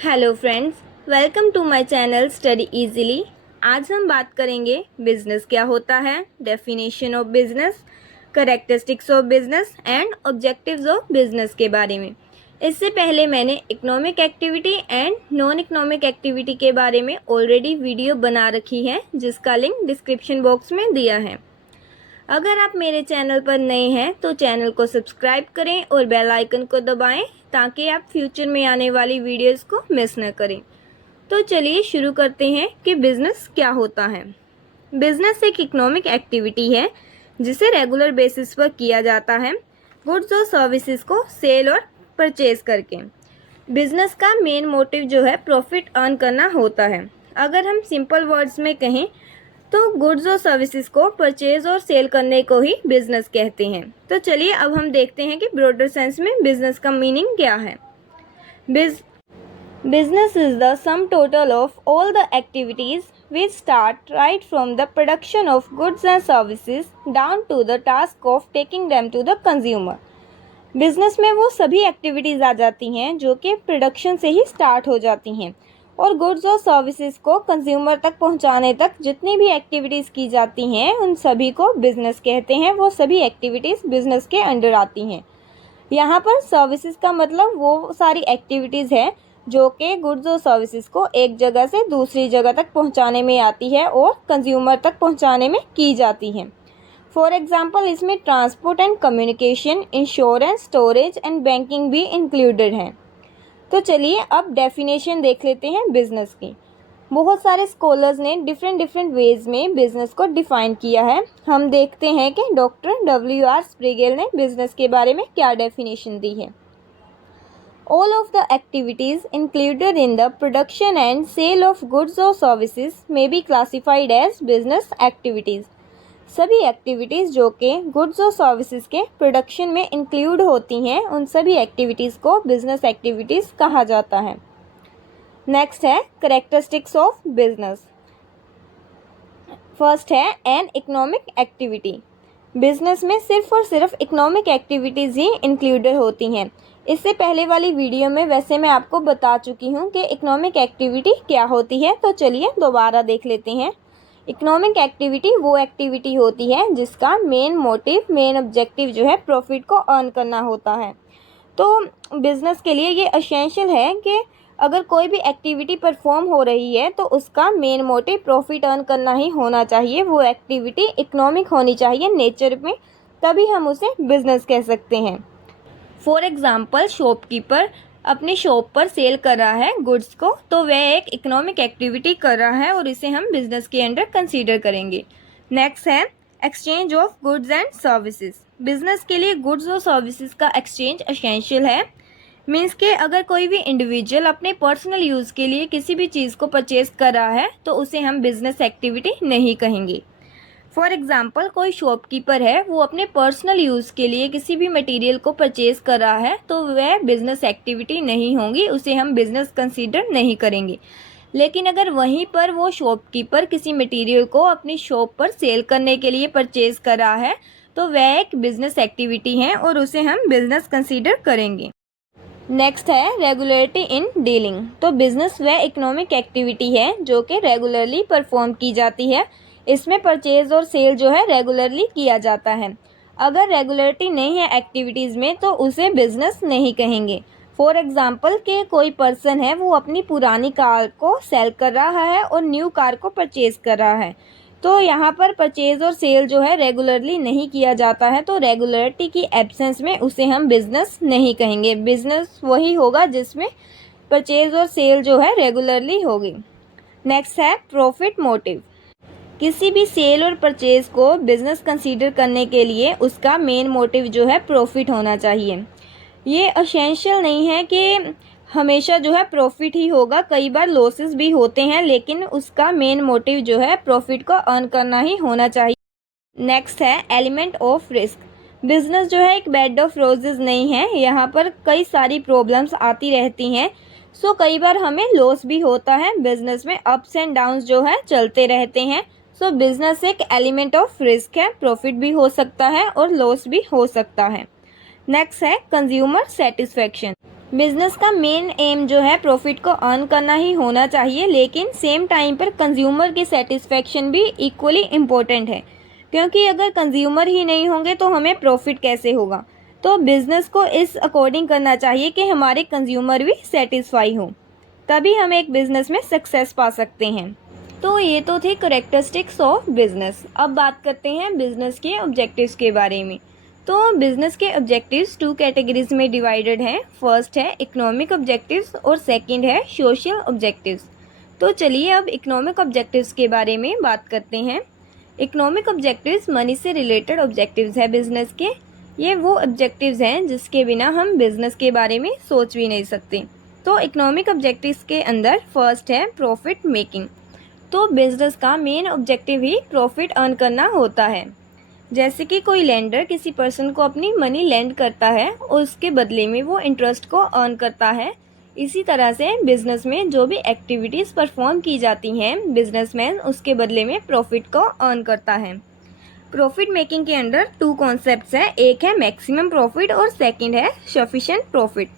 Hello friends, welcome to my channel study easily. आज हम बात करेंगे बिजनेस क्या होता है, definition of business, characteristics of business and objectives of business के बारे में। इससे पहले मैंने economic activity and non economic activity के बारे में ऑलरेडी वीडियो बना रखी है, जिसका लिंक डिस्क्रिप्शन बॉक्स में दिया है। अगर आप मेरे चैनल पर नए हैं तो चैनल को सब्सक्राइब करें और बेल आइकन को दबाएं ताकि आप फ्यूचर में आने वाली वीडियोस को मिस न करें। तो चलिए शुरू करते हैं कि बिज़नेस क्या होता है। बिज़नेस एक इकोनॉमिक एक्टिविटी है जिसे रेगुलर बेसिस पर किया जाता है, गुड्स और सर्विसेज को सेल और परचेज करके। बिज़नेस का मेन मोटिव जो है प्रॉफिट अर्न करना होता है। अगर हम सिंपल वर्ड्स में कहें तो गुड्स और सर्विसेज को परचेज और सेल करने को ही बिजनेस कहते हैं। तो चलिए अब हम देखते हैं कि ब्रॉडर सेंस में बिजनेस का मीनिंग क्या है। Business is the sum total of all the activities which start right from the production of goods and services down to the task of taking them to the consumer। Business में वो सभी activities आ जाती हैं जो कि production से ही start हो जाती हैं और गुड्स और सर्विसेज को कंज्यूमर तक पहुंचाने तक जितनी भी एक्टिविटीज़ की जाती हैं उन सभी को बिजनेस कहते हैं। वो सभी एक्टिविटीज़ बिजनेस के अंडर आती हैं। यहाँ पर सर्विसेज का मतलब वो सारी एक्टिविटीज़ है जो कि गुड्स और सर्विसेज को एक जगह से दूसरी जगह तक पहुंचाने में आती है और कंज्यूमर तक पहुंचाने में की जाती हैं। फॉर एग्जाम्पल इसमें transport and communication, insurance, storage and banking भी इंक्लूडेड हैं। तो चलिए अब डेफिनेशन देख लेते हैं बिजनेस की। बहुत सारे स्कॉलर्स ने डिफरेंट वेज में बिजनेस को डिफाइन किया है। हम देखते हैं कि डॉक्टर W.R. स्प्रेगेल ने बिजनेस के बारे में क्या डेफिनेशन दी है। All of the activities included in the production and sale of goods और services may be classified as business activities. सभी एक्टिविटीज़ जो कि गुड्स और सर्विसेज के प्रोडक्शन में इंक्लूड होती हैं उन सभी एक्टिविटीज़ को बिजनेस एक्टिविटीज़ कहा जाता है। नेक्स्ट है करेक्टरिस्टिक्स ऑफ बिजनेस। फर्स्ट है एन इकोनॉमिक एक्टिविटी। बिजनेस में सिर्फ और सिर्फ इकोनॉमिक एक्टिविटीज़ ही इंक्लूडेड होती हैं। इससे पहले वाली वीडियो में वैसे मैं आपको बता चुकी हूँ कि इकोनॉमिक एक्टिविटी क्या होती है। तो चलिए दोबारा देख लेते हैं। इकोनॉमिक एक्टिविटी वो एक्टिविटी होती है जिसका मेन मोटिव, मेन ऑब्जेक्टिव जो है प्रॉफिट को अर्न करना होता है। तो बिज़नेस के लिए ये एसेंशियल है कि अगर कोई भी एक्टिविटी परफॉर्म हो रही है तो उसका मेन मोटिव प्रॉफिट अर्न करना ही होना चाहिए। वो एक्टिविटी इकोनॉमिक होनी चाहिए नेचर में, तभी हम उसे बिज़नेस कह सकते हैं। फॉर एग्ज़ाम्पल शॉपकीपर अपनी शॉप पर सेल कर रहा है गुड्स को, तो वह एक इकोनॉमिक एक्टिविटी कर रहा है और इसे हम बिजनेस के अंडर कंसीडर करेंगे। नेक्स्ट है exchange of goods and services. Business के लिए गुड्स और सर्विसेज का एक्सचेंज एसेंशियल है। मीन्स के अगर कोई भी इंडिविजुअल अपने पर्सनल यूज़ के लिए किसी भी चीज़ को परचेज कर रहा है तो उसे हम बिजनेस एक्टिविटी नहीं कहेंगे। फॉर एग्ज़ाम्पल कोई शॉपकीपर है, वो अपने पर्सनल यूज़ के लिए किसी भी मटेरियल को परचेज कर रहा है तो वह बिज़नेस एक्टिविटी नहीं होगी, उसे हम बिज़नेस कंसीडर नहीं करेंगे। लेकिन अगर वहीं पर वो शॉपकीपर किसी मटेरियल को अपनी शॉप पर सेल करने के लिए परचेज कर रहा है तो वह एक बिज़नेस एक्टिविटी है और उसे हम बिज़नेस कंसीडर करेंगे। नेक्स्ट है रेगुलरिटी इन डीलिंग। तो बिज़नेस वह इकोनॉमिक एक्टिविटी है जो कि रेगुलरली परफॉर्म की जाती है। इसमें परचेज और सेल जो है रेगुलरली किया जाता है। अगर रेगुलरिटी नहीं है एक्टिविटीज़ में तो उसे बिजनेस नहीं कहेंगे। फॉर एग्जांपल कि कोई पर्सन है, वो अपनी पुरानी कार को सेल कर रहा है और न्यू कार को परचेज कर रहा है, तो यहाँ पर परचेज और सेल जो है रेगुलरली नहीं किया जाता है। तो रेगुलरिटी की एब्सेंस में उसे हम बिजनेस नहीं कहेंगे। बिजनेस वही होगा जिसमें परचेज और सेल जो है रेगुलरली होगी। नेक्स्ट है प्रॉफिट मोटिव। किसी भी सेल और परचेज को बिज़नेस कंसीडर करने के लिए उसका मेन मोटिव जो है प्रॉफिट होना चाहिए। ये एसेंशियल नहीं है कि हमेशा जो है प्रॉफिट ही होगा, कई बार लॉसेस भी होते हैं, लेकिन उसका मेन मोटिव जो है प्रॉफिट को अर्न करना ही होना चाहिए। नेक्स्ट है एलिमेंट ऑफ रिस्क। बिजनेस जो है एक बेड ऑफ रोजेज नहीं है, यहाँ पर कई सारी प्रॉब्लम्स आती रहती हैं। सो कई बार हमें लॉस भी होता है। बिजनेस में अप्स एंड डाउन्स जो है चलते रहते हैं। सो बिजनेस एक एलिमेंट ऑफ रिस्क है, प्रॉफिट भी हो सकता है और लॉस भी हो सकता है। नेक्स्ट है कंज्यूमर सेटिस्फेक्शन। बिजनेस का मेन एम जो है प्रॉफिट को अर्न करना ही होना चाहिए, लेकिन सेम टाइम पर कंज्यूमर की सेटिस्फेक्शन भी इक्वली इम्पोर्टेंट है, क्योंकि अगर कंज्यूमर ही नहीं होंगे तो हमें प्रॉफिट कैसे होगा। तो बिज़नेस को इस अकॉर्डिंग करना चाहिए कि हमारे कंज्यूमर भी सेटिस्फाई हों, तभी हम एक बिज़नेस में सक्सेस पा सकते हैं। तो ये तो थे करेक्टरिस्टिक्स ऑफ बिज़नेस। अब बात करते हैं बिज़नेस के ऑब्जेक्टिव्स के बारे में। तो बिज़नेस के ऑब्जेक्टिव्स 2 कैटेगरीज में डिवाइडेड हैं। फर्स्ट है इकोनॉमिक ऑब्जेक्टिव्स और सेकंड है सोशल ऑब्जेक्टिव्स। तो चलिए अब इकोनॉमिक ऑब्जेक्टिव्स के बारे में बात करते हैं। इकोनॉमिक ऑब्जेक्टिव्स मनी से रिलेटेड ऑब्जेक्टिव्स है बिज़नेस के। ये वो ऑब्जेक्टिव्स हैं जिसके बिना हम बिज़नेस के बारे में सोच भी नहीं सकते। तो इकोनॉमिक ऑब्जेक्टिव्स के अंदर फर्स्ट है प्रॉफिट मेकिंग। तो बिज़नेस का मेन ऑब्जेक्टिव ही प्रॉफिट अर्न करना होता है। जैसे कि कोई लेंडर किसी पर्सन को अपनी मनी लेंड करता है और उसके बदले में वो इंटरेस्ट को अर्न करता है, इसी तरह से बिज़नेस में जो भी एक्टिविटीज़ परफॉर्म की जाती हैं, बिजनेसमैन उसके बदले में प्रॉफिट को अर्न करता है। प्रॉफिट मेकिंग के अंडर 2 कॉन्सेप्ट्स हैं, एक है मैक्सिमम प्रॉफिट और सेकंड है सफिशिएंट प्रॉफिट।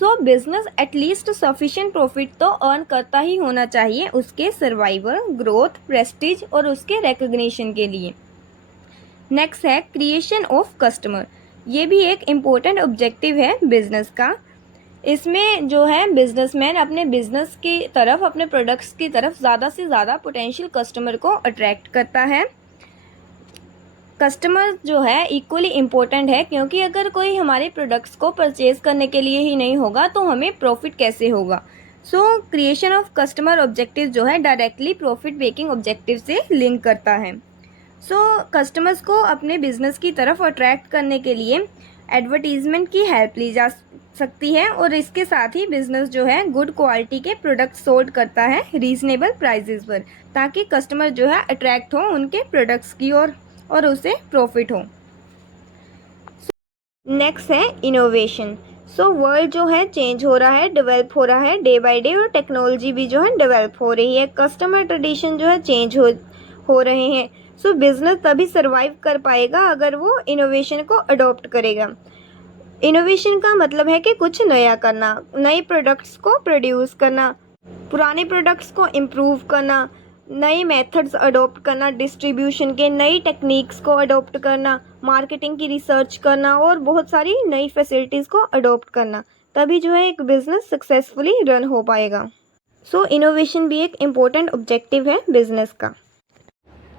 सो बिजनेस एटलीस्ट सफिशिएंट प्रॉफिट तो अर्न करता ही होना चाहिए उसके सर्वाइवल, ग्रोथ, प्रेस्टीज और उसके रिकॉग्निशन के लिए। नेक्स्ट है क्रिएशन ऑफ कस्टमर। ये भी एक इम्पोर्टेंट ऑब्जेक्टिव है बिजनेस का। इसमें जो है बिजनेसमैन अपने बिजनेस की तरफ, अपने प्रोडक्ट्स की तरफ ज़्यादा से ज़्यादा पोटेंशियल कस्टमर को अट्रैक्ट करता है। कस्टमर जो है इक्वली इम्पोर्टेंट है, क्योंकि अगर कोई हमारे प्रोडक्ट्स को परचेज़ करने के लिए ही नहीं होगा तो हमें प्रॉफिट कैसे होगा। सो क्रिएशन ऑफ कस्टमर ऑब्जेक्टिव जो है डायरेक्टली प्रॉफिट मेकिंग ऑब्जेक्टिव से लिंक करता है। कस्टमर्स को अपने बिजनेस की तरफ अट्रैक्ट करने के लिए एडवर्टीज़मेंट की हेल्प ली जा सकती है, और इसके साथ ही बिजनेस जो है गुड क्वालिटी के प्रोडक्ट सोल्ड करता है रीजनेबल प्राइसेस पर, ताकि कस्टमर जो है अट्रैक्ट हो उनके प्रोडक्ट्स की ओर और उसे प्रॉफिट हो। नेक्स्ट है इनोवेशन। वर्ल्ड जो है चेंज हो रहा है, डेवलप हो रहा है डे बाय डे, और टेक्नोलॉजी भी जो है डेवलप हो रही है। कस्टमर ट्रेडिशन जो है चेंज हो रहे हैं। बिजनेस तभी सरवाइव कर पाएगा अगर वो इनोवेशन को अडॉप्ट करेगा। इनोवेशन का मतलब है कि कुछ नया करना, नए प्रोडक्ट्स को प्रोड्यूस करना, पुराने प्रोडक्ट्स को इम्प्रूव करना, नए मेथड्स अडॉप्ट करना, डिस्ट्रीब्यूशन के नई टेक्निक्स को अडॉप्ट करना, मार्केटिंग की रिसर्च करना और बहुत सारी नई फैसिलिटीज़ को अडॉप्ट करना। तभी जो है एक बिज़नेस सक्सेसफुली रन हो पाएगा। इनोवेशन भी एक इम्पोर्टेंट ऑब्जेक्टिव है बिज़नेस का।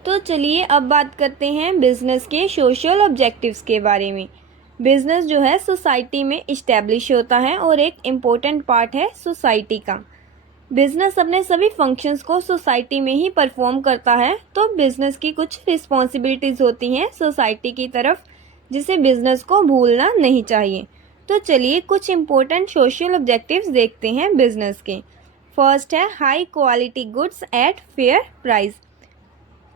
तो चलिए अब बात करते हैं बिज़नेस के सोशल ऑब्जेक्टिव्स के बारे में। बिज़नेस जो है सोसाइटी में इस्टेब्लिश होता है और एक इम्पोर्टेंट पार्ट है सोसाइटी का। बिज़नेस अपने सभी फंक्शंस को सोसाइटी में ही परफॉर्म करता है, तो बिज़नेस की कुछ रिस्पॉन्सिबिलिटीज़ होती हैं सोसाइटी की तरफ, जिसे बिज़नेस को भूलना नहीं चाहिए। तो चलिए कुछ इम्पोर्टेंट सोशल ऑब्जेक्टिव्स देखते हैं बिज़नेस के। फर्स्ट है high quality goods at fair price.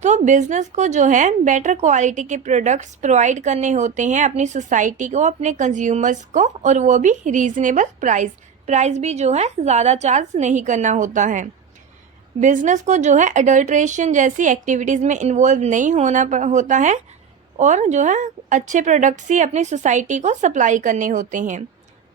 तो बिज़नेस को जो है बेटर क्वालिटी के प्रोडक्ट्स प्रोवाइड करने होते हैं अपनी सोसाइटी को, अपने कंज्यूमर्स को, और वो भी रीज़नेबल प्राइस भी जो है ज़्यादा चार्ज नहीं करना होता है। बिज़नेस को जो है अडल्ट्रेशन जैसी एक्टिविटीज़ में इन्वॉल्व नहीं होना होता है, और जो है अच्छे प्रोडक्ट्स ही अपनी सोसाइटी को सप्लाई करने होते हैं।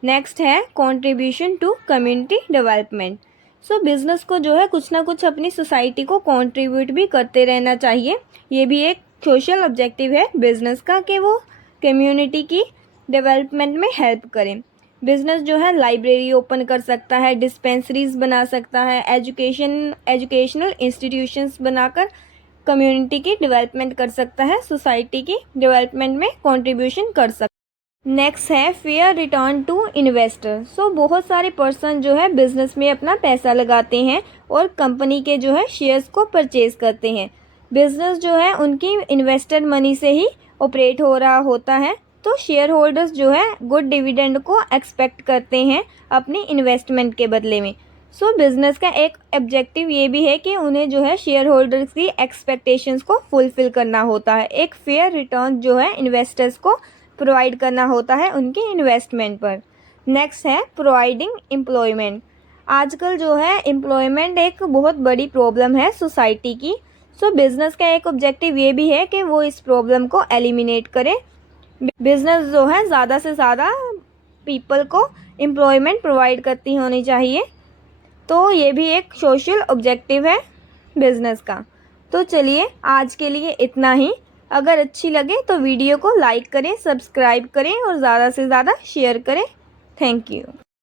नेक्स्ट है contribution to community development. Business को जो है कुछ ना कुछ अपनी सोसाइटी को कंट्रीब्यूट भी करते रहना चाहिए। ये भी एक सोशल ऑब्जेक्टिव है बिज़नेस का कि वो कम्युनिटी की डेवलपमेंट में हेल्प करें। बिज़नेस जो है लाइब्रेरी ओपन कर सकता है, डिस्पेंसरीज बना सकता है, एजुकेशनल इंस्टीट्यूशंस बनाकर कम्युनिटी की डेवलपमेंट कर सकता है, सोसाइटी की डेवलपमेंट में कंट्रीब्यूशन कर सकता है। नेक्स्ट है फेयर रिटर्न टू इन्वेस्टर। बहुत सारे पर्सन जो है बिज़नेस में अपना पैसा लगाते हैं और कंपनी के जो है शेयर्स को परचेज़ करते हैं। बिज़नेस जो है उनकी इन्वेस्टर मनी से ही ऑपरेट हो रहा होता है, तो शेयर होल्डर्स जो है गुड डिविडेंड को एक्सपेक्ट करते हैं अपनी इन्वेस्टमेंट के बदले में। बिज़नेस का एक ऑब्जेक्टिव ये भी है कि उन्हें जो है शेयर होल्डर्स की एक्सपेक्टेशंस को फुलफ़िल करना होता है। एक फेयर रिटर्न जो है इन्वेस्टर्स को प्रोवाइड करना होता है उनके इन्वेस्टमेंट पर। नेक्स्ट है प्रोवाइडिंग एम्प्लॉयमेंट। आजकल जो है एम्प्लॉयमेंट एक बहुत बड़ी प्रॉब्लम है सोसाइटी की। बिज़नेस का एक ऑब्जेक्टिव ये भी है कि वो इस प्रॉब्लम को एलिमिनेट करे। बिज़नेस जो है ज़्यादा से ज़्यादा पीपल को एम्प्लॉयमेंट प्रोवाइड करती होनी चाहिए। तो ये भी एक सोशल ऑब्जेक्टिव है बिज़नेस का। तो चलिए आज के लिए इतना ही। अगर अच्छी लगे तो वीडियो को लाइक करें, सब्सक्राइब करें और ज़्यादा से ज़्यादा शेयर करें। Thank you.